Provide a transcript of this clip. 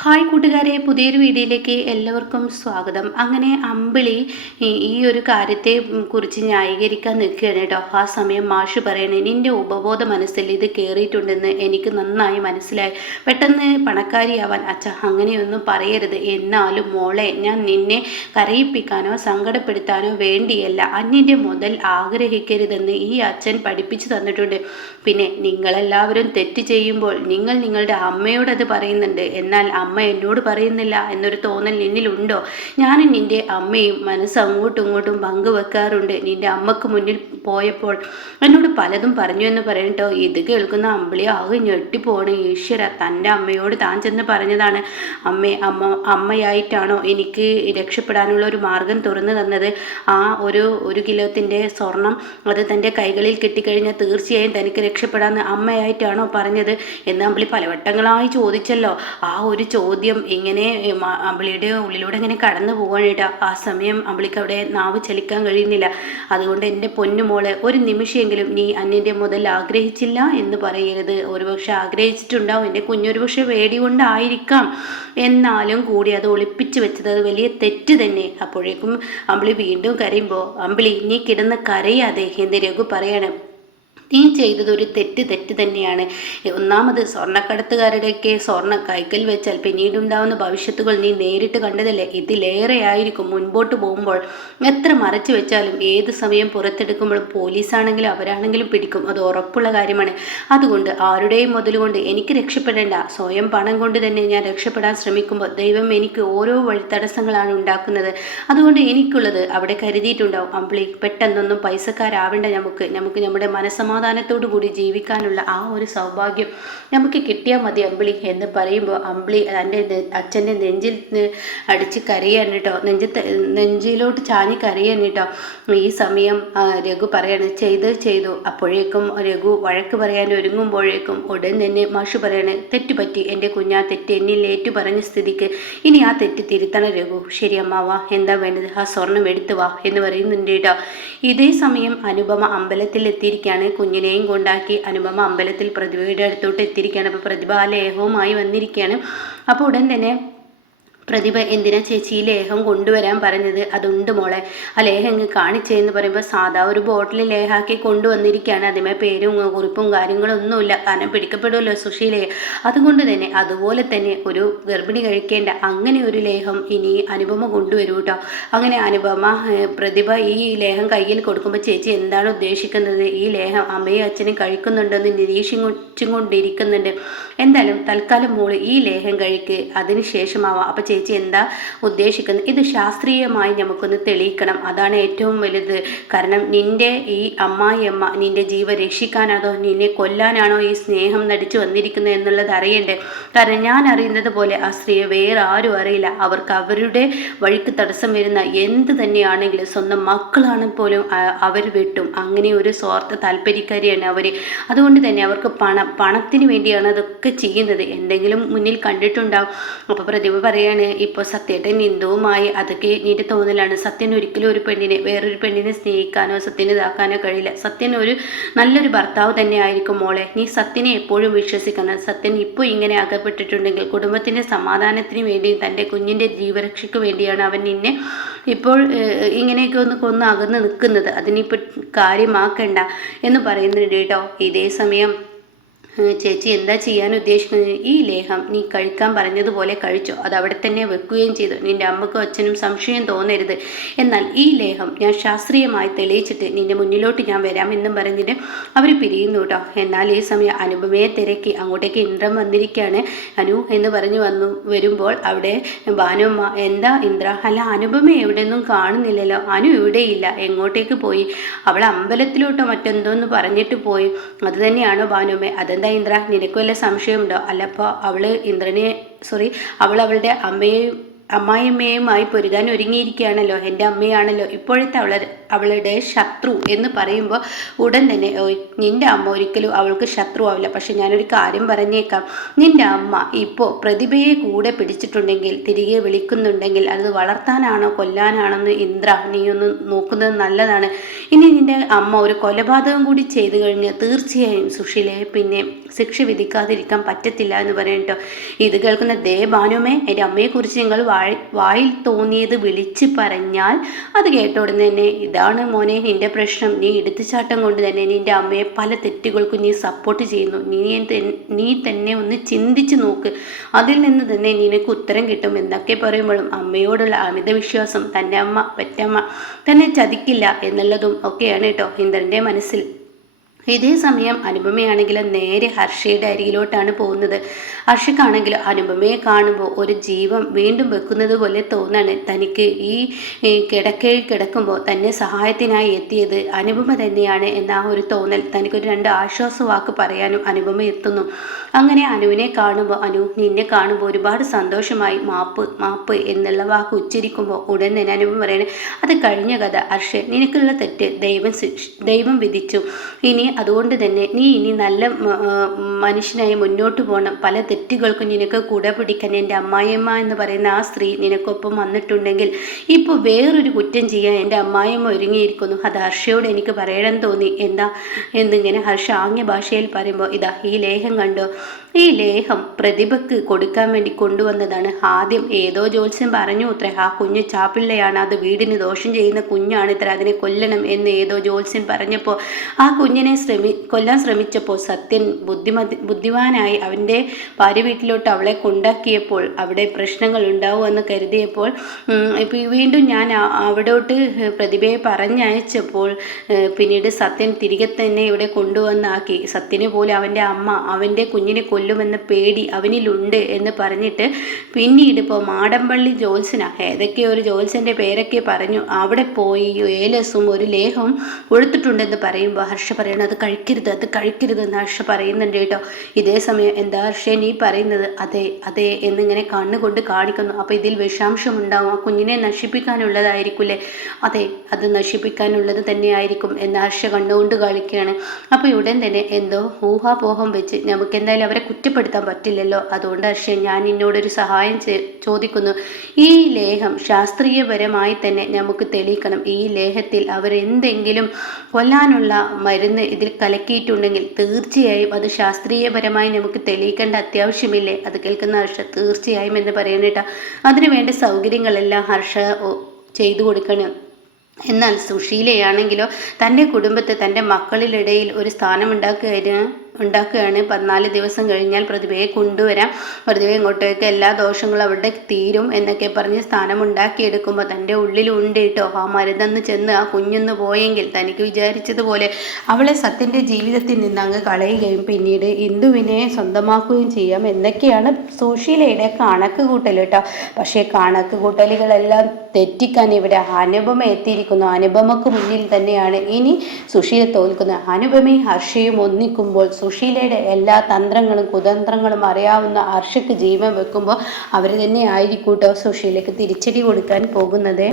Hi കൂട്ടുകാരെ, പുതിയൊരു വീഡിയോയിലേക്ക് എല്ലാവർക്കും സ്വാഗതം. അങ്ങനെ അമ്പിളി ഈ ഒരു കാര്യത്തെ കുറിച്ച് ന്യായീകരിക്കാൻ നിൽക്കുകയാണ് കേട്ടോ. ആ സമയം മാഷ് പറയണേ, നിൻ്റെ ഉപബോധ മനസ്സിൽ ഇത് കയറിയിട്ടുണ്ടെന്ന് എനിക്ക് നന്നായി മനസ്സിലായി. പെട്ടെന്ന് പണക്കാരിയാവാൻ അച്ഛ അങ്ങനെയൊന്നും പറയരുത്. എന്നാലും മോളെ, ഞാൻ നിന്നെ കരയിപ്പിക്കാനോ സങ്കടപ്പെടുത്താനോ വേണ്ടിയല്ല. അന്യൻ്റെ മുതൽ ആഗ്രഹിക്കരുതെന്ന് ഈ അച്ഛൻ പഠിപ്പിച്ചു തന്നിട്ടുണ്ട്. പിന്നെ നിങ്ങളെല്ലാവരും തെറ്റ് ചെയ്യുമ്പോൾ നിങ്ങൾ നിങ്ങളുടെ അമ്മയോട് അത് പറയുന്നുണ്ട്. എന്നാൽ അമ്മ എന്നോട് പറയുന്നില്ല എന്നൊരു തോന്നൽ നിന്നിലുണ്ടോ? ഞാനും നിൻ്റെ അമ്മയും മനസ്സ് അങ്ങോട്ടും ഇങ്ങോട്ടും പങ്കുവെക്കാറുണ്ട്. നിൻ്റെ അമ്മക്ക് മുന്നിൽ പോയപ്പോൾ എന്നോട് പലതും പറഞ്ഞു എന്ന് പറയട്ടോ. ഇത് കേൾക്കുന്ന അമ്പിളി ആകെ ഞെട്ടിപ്പോണ്. ഈശ്വര, തൻ്റെ അമ്മയോട് താൻ ചെന്ന് പറഞ്ഞതാണ്. അമ്മയായിട്ടാണോ എനിക്ക് രക്ഷപ്പെടാനുള്ള ഒരു മാർഗം തുറന്നു തന്നത്? ആ ഒരു കിലോത്തിൻ്റെ സ്വർണം അത് തൻ്റെ കൈകളിൽ കിട്ടിക്കഴിഞ്ഞാൽ തീർച്ചയായും തനിക്ക് രക്ഷപ്പെടാമെന്ന് അമ്മയായിട്ടാണോ പറഞ്ഞത് എന്ന് അമ്പിളി പലവട്ടങ്ങളായി ചോദിച്ചല്ലോ. ആ ഒരു ചോദ്യം ഇങ്ങനെ അമ്പിളിയുടെ ഉള്ളിലൂടെ ഇങ്ങനെ കടന്നു പോകാനായിട്ട് ആ സമയം അമ്പിളിക്ക് അവിടെ നാവ് ചലിക്കാൻ കഴിയുന്നില്ല. അതുകൊണ്ട് എൻ്റെ പൊന്നുമോളെ, ഒരു നിമിഷമെങ്കിലും നീ അന്യൻ്റെ മുതൽ ആഗ്രഹിച്ചില്ല എന്ന് പറയരുത്. ഒരുപക്ഷെ ആഗ്രഹിച്ചിട്ടുണ്ടാവും, എൻ്റെ കുഞ്ഞൊരു പക്ഷെ പേടി കൊണ്ടായിരിക്കാം. എന്നാലും കൂടി അത് ഒളിപ്പിച്ചു വെച്ചത് അത് വലിയ തെറ്റ് തന്നെ. അപ്പോഴേക്കും അമ്പിളി വീണ്ടും കരയുമ്പോൾ, അമ്പിളി നീ കിടന്ന് കരയാതെ എന്ന് രഘു പറയാണ്. നീ ചെയ്തത് ഒരു തെറ്റ് തന്നെയാണ്. ഒന്നാമത് സ്വർണ്ണക്കടത്തുകാരുടെയൊക്കെ സ്വർണ്ണം കൈക്കൽ വെച്ചാൽ പിന്നീടുണ്ടാവുന്ന ഭവിഷ്യത്തുകൾ നീ നേരിട്ട് കണ്ടതല്ലേ. ഇതിലേറെ ആയിരിക്കും മുൻപോട്ട് പോകുമ്പോൾ. എത്ര മറച്ചു വെച്ചാലും ഏത് സമയം പുറത്തെടുക്കുമ്പോഴും പോലീസാണെങ്കിലും അവരാണെങ്കിലും പിടിക്കും. അത് ഉറപ്പുള്ള കാര്യമാണ്. അതുകൊണ്ട് ആരുടെയും മുതലുകൊണ്ട് എനിക്ക് രക്ഷപ്പെടേണ്ട. സ്വയം പണം കൊണ്ട് തന്നെ ഞാൻ രക്ഷപ്പെടാൻ ശ്രമിക്കുമ്പോൾ ദൈവം എനിക്ക് ഓരോ വഴിത്തടസ്സങ്ങളാണ് ഉണ്ടാക്കുന്നത്. അതുകൊണ്ട് എനിക്കുള്ളത് അവിടെ കരുതിയിട്ടുണ്ടാവും. അമ്പിളി, പെട്ടെന്നൊന്നും പൈസക്കാരാവേണ്ട. നമുക്ക് നമ്മുടെ മനസ്സമാധാനത്തോടു കൂടി ജീവിക്കാനുള്ള ആ ഒരു സൗഭാഗ്യം നമുക്ക് കിട്ടിയാൽ മതി അമ്പിളി എന്ന് പറയുമ്പോൾ അമ്പിളി തൻ്റെ അച്ഛൻ്റെ നെഞ്ചിൽ അടിച്ച് കരയാണ് കേട്ടോ. നെഞ്ചിലോട്ട് ചാഞ്ഞ് കരയാണ് കേട്ടോ. ഈ സമയം രഘു പറയാണ്, ചെയ്തു. അപ്പോഴേക്കും രഘു വഴക്ക് പറയാൻ ഒരുങ്ങുമ്പോഴേക്കും ഉടൻ തന്നെ മാഷ് പറയാണ്, തെറ്റുപറ്റി എൻ്റെ കുഞ്ഞാ, തെറ്റ് എന്നിൽ ഏറ്റു പറഞ്ഞ സ്ഥിതിക്ക് ഇനി ആ തെറ്റ് തിരുത്തണം രഘു. ശരി അമ്മാവാ, എന്താ വേണ്ടത്? ആ സ്വർണം എടുത്തു വാ എന്ന് പറയുന്നുണ്ട് കേട്ടോ. ഇതേ സമയം അനുപമ അമ്പലത്തിൽ എത്തിയിരിക്കുകയാണ്. കുഞ്ഞിനെയും കൊണ്ടാക്കി അനുപമ അമ്പലത്തിൽ പ്രതിഭയുടെ അടുത്തോട്ട് എത്തിയിരിക്കുകയാണ്. അപ്പോൾ പ്രതിഭ ആ ലേഹവുമായി വന്നിരിക്കുകയാണ്. അപ്പോൾ ഉടൻ തന്നെ പ്രതിഭ, എന്തിനാ ചേച്ചി ഈ ലേഹം കൊണ്ടുവരാൻ പറഞ്ഞത്? അതുണ്ട് മോളെ, ആ ലേഹം ഇങ്ങ് കാണിച്ചതെന്ന് പറയുമ്പോൾ സാധാ ഒരു ബോട്ടിൽ ലേഹാക്കി കൊണ്ടുവന്നിരിക്കുകയാണ്. അതിമേ പേരും കുറിപ്പും കാര്യങ്ങളൊന്നുമില്ല. കാരണം പിടിക്കപ്പെടുമല്ലോ സുശീലയെ. അതുകൊണ്ട് തന്നെ അതുപോലെ തന്നെ ഒരു ഗർഭിണി കഴിക്കേണ്ട അങ്ങനെ ഒരു ലേഹം ഇനി അനുപമ കൊണ്ടുവരൂ കേട്ടോ. അങ്ങനെ പ്രതിഭ ഈ ലേഹം കയ്യിൽ കൊടുക്കുമ്പോൾ, ചേച്ചി എന്താണ് ഉദ്ദേശിക്കുന്നത്? ഈ ലേഹം അമ്മയും അച്ഛനും കഴിക്കുന്നുണ്ടെന്ന് നിരീക്ഷിച്ചും കൊണ്ടിരിക്കുന്നുണ്ട്. എന്തായാലും തൽക്കാലം മോള് ഈ ലേഹം കഴിക്ക്, അതിന് ശേഷമാവാം. അപ്പം ചേച്ചി എന്താ ഉദ്ദേശിക്കുന്നത്? ഇത് ശാസ്ത്രീയമായി നമുക്കൊന്ന് തെളിയിക്കണം. അതാണ് ഏറ്റവും വലുത്. കാരണം നിൻ്റെ ഈ അമ്മായിയമ്മ നിൻ്റെ ജീവൻ രക്ഷിക്കാനാണോ നിന്നെ കൊല്ലാനാണോ ഈ സ്നേഹം നടിച്ചു വന്നിരിക്കുന്നത് എന്നുള്ളത് അറിയണ്ടേ? കാരണം ഞാൻ അറിയുന്നത് പോലെ ആ സ്ത്രീയെ വേറെ ആരും അറിയില്ല. അവർക്ക് അവരുടെ വഴിക്ക് തടസ്സം വരുന്ന എന്ത് തന്നെയാണെങ്കിലും സ്വന്തം മക്കളാണ് പോലും അവർ വെട്ടും. അങ്ങനെ ഒരു സ്വാർത്ഥ താല്പര്യക്കാരിയാണ് അവർ. അതുകൊണ്ട് തന്നെ അവർക്ക് പണത്തിന് വേണ്ടിയാണ് അതൊക്കെ ചെയ്യുന്നത്. എന്തെങ്കിലും മുന്നിൽ കണ്ടിട്ടുണ്ടാവും. അപ്പോൾ പ്രതിഭ പറയാണ്, ഇപ്പോൾ സത്യേട്ടൻ ഹിന്ദുവുമായി അതൊക്കെ നിന്റെ തോന്നലാണ്. സത്യൻ ഒരിക്കലും ഒരു പെണ്ണിനെ വേറൊരു പെണ്ണിനെ സ്നേഹിക്കാനോ സത്യനെ ഇതാക്കാനോ കഴിയില്ല. സത്യൻ ഒരു നല്ലൊരു ഭർത്താവ് തന്നെ ആയിരിക്കും മോളെ. നീ സത്യനെ എപ്പോഴും വിശ്വസിക്കണം. സത്യൻ ഇപ്പോൾ ഇങ്ങനെ അകപ്പെട്ടിട്ടുണ്ടെങ്കിൽ കുടുംബത്തിൻ്റെ സമാധാനത്തിന് വേണ്ടി തൻ്റെ കുഞ്ഞിൻ്റെ ജീവരക്ഷയ്ക്ക് വേണ്ടിയാണ് അവൻ നിന്നെ ഇപ്പോൾ ഇങ്ങനെയൊക്കെ കൊന്ന് അകന്ന് നിൽക്കുന്നത്. അതിനിപ്പോൾ കാര്യമാക്കണ്ട എന്ന് പറയുന്നുണ്ട് കേട്ടോ. ഇതേ സമയം ചേച്ചി എന്താ ചെയ്യാൻ ഉദ്ദേശിക്കുന്നത്? ഈ ലേഹം നീ കഴിക്കാൻ പറഞ്ഞതുപോലെ കഴിച്ചോ, അത് അവിടെ തന്നെ വെക്കുകയും ചെയ്തു. നിൻ്റെ അമ്മക്കും അച്ഛനും സംശയം തോന്നരുത്. എന്നാൽ ഈ ലേഹം ഞാൻ ശാസ്ത്രീയമായി തെളിയിച്ചിട്ട് നിൻ്റെ മുന്നിലോട്ട് ഞാൻ വരാമെന്നും പറഞ്ഞിട്ട് അവർ പിരിയുന്നു കേട്ടോ. എന്നാൽ ഈ സമയം അനുപമയെ തിരക്കി അങ്ങോട്ടേക്ക് ഇന്ദ്രൻ വന്നിരിക്കുകയാണ്. അനു എന്ന് പറഞ്ഞു വരുമ്പോൾ അവിടെ ഭാനുമ്മ, എന്താ ഇന്ദ്ര? അല്ല, അനുപമ എവിടെയൊന്നും കാണുന്നില്ലല്ലോ. അനു ഇവിടെയില്ല, എങ്ങോട്ടേക്ക് പോയി? അവൾ അമ്പലത്തിലോട്ടോ മറ്റെന്തോന്ന് പറഞ്ഞിട്ട് പോയി. അത് തന്നെയാണോ ഭാനുമ്മ? അതെന്താ ഇന്ദ്ര, നിനക്ക് വല്ല സംശയമുണ്ടോ? അല്ല, അപ്പോൾ അവൾ അവളുടെ അമ്മായിയമ്മയുമായി പൊരുതാൻ ഒരുങ്ങിയിരിക്കുകയാണല്ലോ. എൻ്റെ അമ്മയാണല്ലോ. ഇപ്പോഴത്തെ അവളുടെ ശത്രു എന്ന് പറയുമ്പോൾ ഉടൻ തന്നെ നിന്റെ അമ്മ ഒരിക്കലും അവൾക്ക് ശത്രു ആവില്ല. പക്ഷെ ഞാനൊരു കാര്യം പറഞ്ഞേക്കാം, നിന്റെ അമ്മ ഇപ്പോൾ പ്രതിഭയെ കൂടെ പിടിച്ചിട്ടുണ്ടെങ്കിൽ, തിരികെ വിളിക്കുന്നുണ്ടെങ്കിൽ അത് വളർത്താനാണോ കൊല്ലാനാണോ എന്ന് ഇന്ദ്ര നീ ഒന്ന് നോക്കുന്നത് നല്ലതാണ്. ഇനി നിന്റെ അമ്മ ഒരു കൊലപാതകം കൂടി ചെയ്തു കഴിഞ്ഞ് തീർച്ചയായും സുശീലയെ പിന്നെ ശിക്ഷ വിധിക്കാതിരിക്കാൻ പറ്റത്തില്ല എന്ന് പറയട്ടോ. ഇത് കേൾക്കുന്ന ഭാനുമേ, എൻ്റെ അമ്മയെക്കുറിച്ച് നിങ്ങൾ വായിൽ തോന്നിയത് വിളിച്ച് പറഞ്ഞാൽ അത് കേട്ട ഉടനെ തന്നെ ഇതാണ് മോനെ നിന്റെ പ്രശ്നം, നീ എടുത്തുചാട്ടം കൊണ്ട് തന്നെ നിന്റെ അമ്മയെ പല തെറ്റുകൾക്കും നീ സപ്പോർട്ട് ചെയ്യുന്നു. നീ തന്നെ ഒന്ന് ചിന്തിച്ച് നോക്ക്, അതിൽ നിന്ന് തന്നെ നിനക്ക് ഉത്തരം കിട്ടും എന്നൊക്കെ പറയുമ്പോഴും അമ്മയോടുള്ള അമിത വിശ്വാസം, തൻ്റെ അമ്മ പെറ്റമ്മ തന്നെ ചതിക്കില്ല എന്നുള്ളതും ഒക്കെയാണ് കേട്ടോ ഇന്ദ്രൻ്റെ മനസ്സിൽ. ഇതേ സമയം അനുപമയാണെങ്കിൽ നേരെ ഹർഷയുടെ അരികിലോട്ടാണ് പോകുന്നത്. ഹർഷക്കാണെങ്കിൽ അനുപമയെ കാണുമ്പോൾ ഒരു ജീവൻ വീണ്ടും വെക്കുന്നത് പോലെ തോന്നാണ്. തനിക്ക് ഈ കിടക്കയിൽ കിടക്കുമ്പോൾ തന്നെ സഹായത്തിനായി എത്തിയത് അനുപമ തന്നെയാണ് എന്ന ആ ഒരു തോന്നൽ. തനിക്കൊരു 2 ആശ്വാസ വാക്ക് പറയാനും അനുപമ എത്തുന്നു. അങ്ങനെ അനുവിനെ കാണുമ്പോൾ, നിന്നെ കാണുമ്പോൾ ഒരുപാട് സന്തോഷമായി, മാപ്പ് മാപ്പ് എന്നുള്ള വാക്ക് ഉച്ചരിക്കുമ്പോൾ ഉടൻ തന്നെ അനുപമ പറയണേ, അത് കഴിഞ്ഞ കഥ ഹർഷ, നിനക്കുള്ള തെറ്റ് ദൈവം വിധിച്ചു. അതുകൊണ്ട് തന്നെ നീ ഇനി നല്ല മനുഷ്യനായി മുന്നോട്ട് പോകണം. പല തെറ്റുകൾക്കും നിനക്ക് കൂടെ പിടിക്കാൻ എൻ്റെ അമ്മായിയമ്മ എന്ന് പറയുന്ന ആ സ്ത്രീ നിനക്കൊപ്പം വന്നിട്ടുണ്ടെങ്കിൽ ഇപ്പോൾ വേറൊരു കുറ്റം ചെയ്യാൻ എൻ്റെ അമ്മായിയമ്മ ഒരുങ്ങിയിരിക്കുന്നു. അത് ഹർഷയോട് എനിക്ക് പറയണം തോന്നി. എന്നിങ്ങനെ ഹർഷ ആംഗ്യ ഭാഷയിൽ പറയുമ്പോൾ, ഇതാ ഈ ലേഖം കണ്ടോ, ഈ ലേഹം പ്രതിഭയ്ക്ക് കൊടുക്കാൻ വേണ്ടി കൊണ്ടുവന്നതാണ്. ആദ്യം ഏതോ ജ്യോത്സ്യം പറഞ്ഞു അത്രേ, ആ കുഞ്ഞ് ചാപ്പിള്ളയാണ്, അത് വീടിന് ദോഷം ചെയ്യുന്ന കുഞ്ഞാണ് ഇത്ര, അതിനെ കൊല്ലണം എന്ന് ഏതോ ജ്യോത്സ്യൻ പറഞ്ഞപ്പോൾ ആ കുഞ്ഞിനെ കൊല്ലാൻ ശ്രമിച്ചപ്പോൾ സത്യൻ ബുദ്ധിമാനായി അവൻ്റെ ഭാര്യ വീട്ടിലോട്ട് അവളെ കൊണ്ടാക്കിയപ്പോൾ അവിടെ പ്രശ്നങ്ങൾ ഉണ്ടാവുമെന്ന് കരുതിയപ്പോൾ വീണ്ടും ഞാൻ അവിടോട്ട് പ്രതിഭയെ പറഞ്ഞയച്ചപ്പോൾ പിന്നീട് സത്യൻ തിരികെ തന്നെ ഇവിടെ കൊണ്ടുവന്നാക്കി. സത്യന് പോലെ അവൻ്റെ അമ്മ അവൻ്റെ കുഞ്ഞിനെ കൊല്ലുമെന്ന പേടി അവനിലുണ്ട് എന്ന് പറഞ്ഞിട്ട് പിന്നീട് ഇപ്പോൾ മാടമ്പള്ളി ജ്യോത്സ്യന ഏതൊക്കെയോ ഒരു ജ്യോത്സ്യൻ്റെ പേരൊക്കെ പറഞ്ഞു അവിടെ പോയി ഏലസും ഒരു ലേഹവും കൊടുത്തിട്ടുണ്ടെന്ന് പറയുമ്പോൾ ഹർഷ പറയണം, അത് കഴിക്കരുത് എന്ന് ഹർഷ പറയുന്നുണ്ട് കേട്ടോ. ഇതേ സമയം എന്താ ഹർഷ നീ പറയുന്നത്? അതെ എന്നിങ്ങനെ കണ്ണുകൊണ്ട് കാണിക്കുന്നു. അപ്പോൾ ഇതിൽ വിഷാംശം ഉണ്ടാവും, ആ കുഞ്ഞിനെ നശിപ്പിക്കാനുള്ളതായിരിക്കില്ലേ? അതെ, അത് നശിപ്പിക്കാനുള്ളത് തന്നെയായിരിക്കും എന്ന് ഹർഷ കണ്ണുകൊണ്ട് കളിക്കുകയാണ്. അപ്പോൾ ഉടൻ തന്നെ എന്തോ ഊഹാപോഹം വെച്ച് നമുക്ക് എന്തായാലും അവരെ കുറ്റപ്പെടുത്താൻ പറ്റില്ലല്ലോ. അതുകൊണ്ട് ഹർഷ ഞാൻ നിന്നോടൊരു സഹായം ചോദിക്കുന്നു. ഈ ലേഹം ശാസ്ത്രീയപരമായി തന്നെ നമുക്ക് തെളിയിക്കണം. ഈ ലേഹത്തിൽ അവരെന്തെങ്കിലും കൊല്ലാനുള്ള മരുന്ന് ഇതിൽ കലക്കിയിട്ടുണ്ടെങ്കിൽ തീർച്ചയായും അത് ശാസ്ത്രീയപരമായി നമുക്ക് തെളിയിക്കേണ്ട അത്യാവശ്യമില്ലേ? അത് കേൾക്കുന്ന ഹർഷ തീർച്ചയായും എന്ന് പറയുന്നിട്ട അതിനു വേണ്ട സൗകര്യങ്ങളെല്ലാം ഹർഷ ചെയ്തു കൊടുക്കണം. എന്നാൽ സുശീലയാണെങ്കിലോ തൻ്റെ കുടുംബത്തെ തൻ്റെ മക്കളിലിടയിൽ ഒരു സ്ഥാനം ഉണ്ടാക്കുകയാണ്. 14 ദിവസം കഴിഞ്ഞാൽ പ്രതിഭയെ കൊണ്ടുവരാം, പ്രതിഭ ഇങ്ങോട്ടേക്ക് എല്ലാ ദോഷങ്ങളും അവിടെ തീരും എന്നൊക്കെ പറഞ്ഞ് സ്ഥാനം ഉണ്ടാക്കിയെടുക്കുമ്പോൾ തൻ്റെ ഉള്ളിലുണ്ട് കേട്ടോ ആ മരുന്നെന്ന് ചെന്ന് ആ കുഞ്ഞൊന്ന് പോയെങ്കിൽ തനിക്ക് വിചാരിച്ചതുപോലെ അവളെ സത്യൻ്റെ ജീവിതത്തിൽ നിന്ന് അങ്ങ് കളയുകയും പിന്നീട് ഇന്ദുവിനെ സ്വന്തമാക്കുകയും ചെയ്യാം എന്നൊക്കെയാണ് സുശീലയുടെ കണക്ക് കൂട്ടൽ കേട്ടോ. പക്ഷേ കണക്ക് കൂട്ടലുകളെല്ലാം തെറ്റിക്കാൻ ഇവിടെ അനുപമ എത്തിയിരിക്കുന്നു. അനുപമക്ക് മുന്നിൽ തന്നെയാണ് ഇനി സുശീല തോൽക്കുന്നത്. അനുപമയും ഹർഷയും ഒന്നിക്കുമ്പോൾ സുശീലയുടെ എല്ലാ തന്ത്രങ്ങളും കുതന്ത്രങ്ങളും അറിയാവുന്ന ഹർഷയ്ക്ക് ജീവൻ വെക്കുമ്പോൾ അവർ തന്നെ ആയിരിക്കൂട്ടോ സുശീലയ്ക്ക് തിരിച്ചടി കൊടുക്കാൻ പോകുന്നത്.